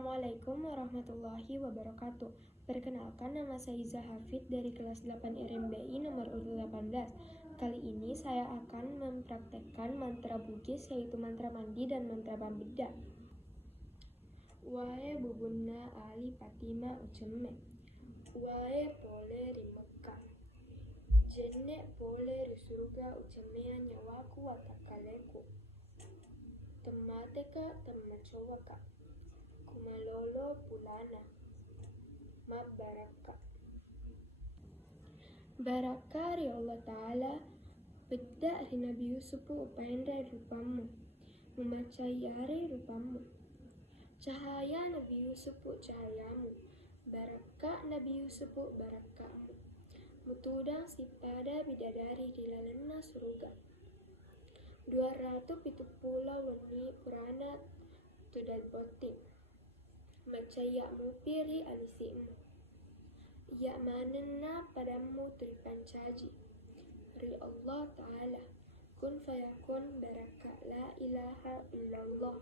Assalamualaikum warahmatullahi wabarakatuh. Perkenalkan, nama saya Iza Hafid dari kelas 8 RMBI nomor urut 18. Kali ini saya akan mempraktekkan mantra Bugis, yaitu mantra mandi dan mantra bambeda. Wae bubunna ali Fatima ucemme, wae pole ri Mekah, jenne pole ri surga ucemmea nyawaku watakaleku, temmateka temacowaka, kumalolo pulana, mabaraka. Baraka ri Allah Ta'ala, bedda ri Nabi Yusuf upaendra rupamu, memacayari rupamu. Cahaya Nabi Yusuf cahayamu, baraka Nabi Yusuf barakamu. Mutudang si pada bidadari di lalena surga. 270 weni purana tudal botim. Macaya mupiri alisimu. Ya manena padamu turipan caji. Ri Allah Ta'ala, kun fayakun baraka la ilaha illallah.